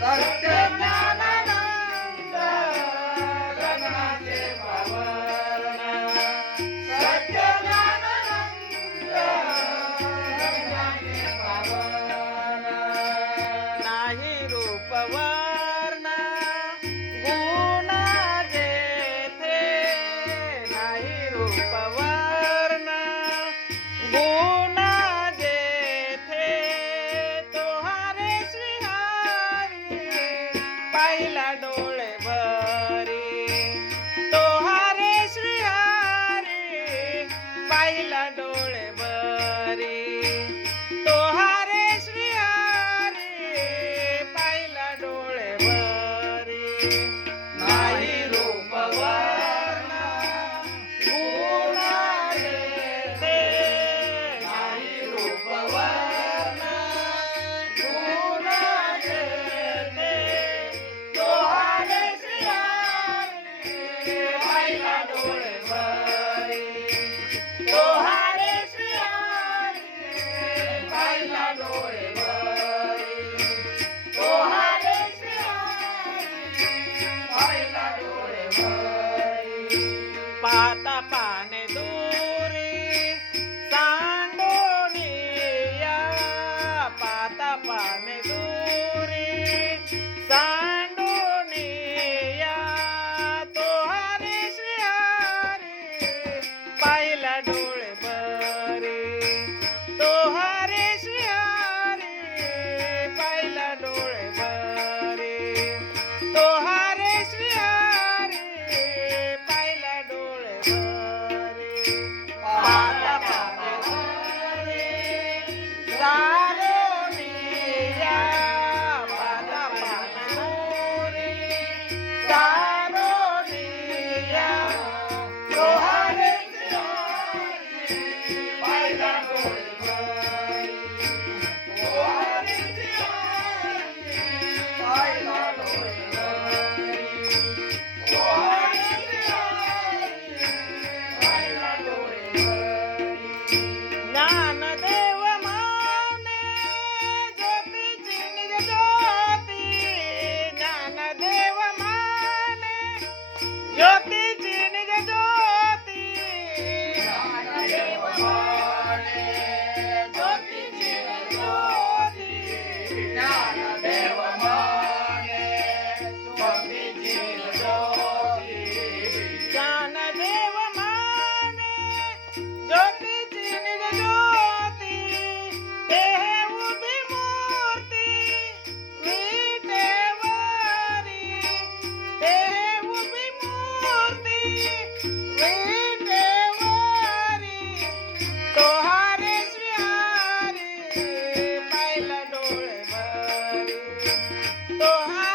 सत्य ज्ञानानंद गगनाचे पावन सत्य ज्ञानानंद गगनाचे पावन नाही रूप वर्ण गुण जेथे नाही रूप वर्ण गुण जेथे तोहारे श्रीहरी पाहिला डोळे भरी तोहारे श्रीहरी पाहिला डोळे भरी तोहारे श्रीहरी पाहिला डोळे भरी नाही रूप वर्ण गुण जेथे नाही रूप वर्ण गुण जेथे तोहारे श्रीहरी पाहिला डोळे भरी तोहारे श्रीहरी पाहिला डोळे भरी तोहारे श्रीहरी पाहिला डोळे भरी पाता पाने दूरी सांडोनिया पाता पाने दूरी सांडोनिया तोहारे श्रीहरी पाहिला डोळे भरी तोहारे श्रीहरी पाहिला डोळे भरी तोहारे श्रीहरी पाहिला डोळे भरी पाता पाने दूरी सारोनिया पाता पाने दूरी सारोनिया तोहारे श्रीहरी पाहिला डोळे भरी तोहारे श्रीहरी पाहिला डोळे भरी तोहारे श्रीहरी पाहिला डोळे भरी ज्ञानदेव माने ज्योतीची निज ज्योती ज्ञानदेव माने ज्योतीची निज ज्योती ज्ञानदेव माने ज्योतीची ज्योती ज्ञानदेव माने ज्योतीची ज्योती ज्ञानदेव माने ज्योतीची निज ज्योती देहे उभी मूर्ती विटेवरी देहे उभी मूर्ती विटेवरी तोहारे श्रीहरी पाहिला डोळे भरी तोहारे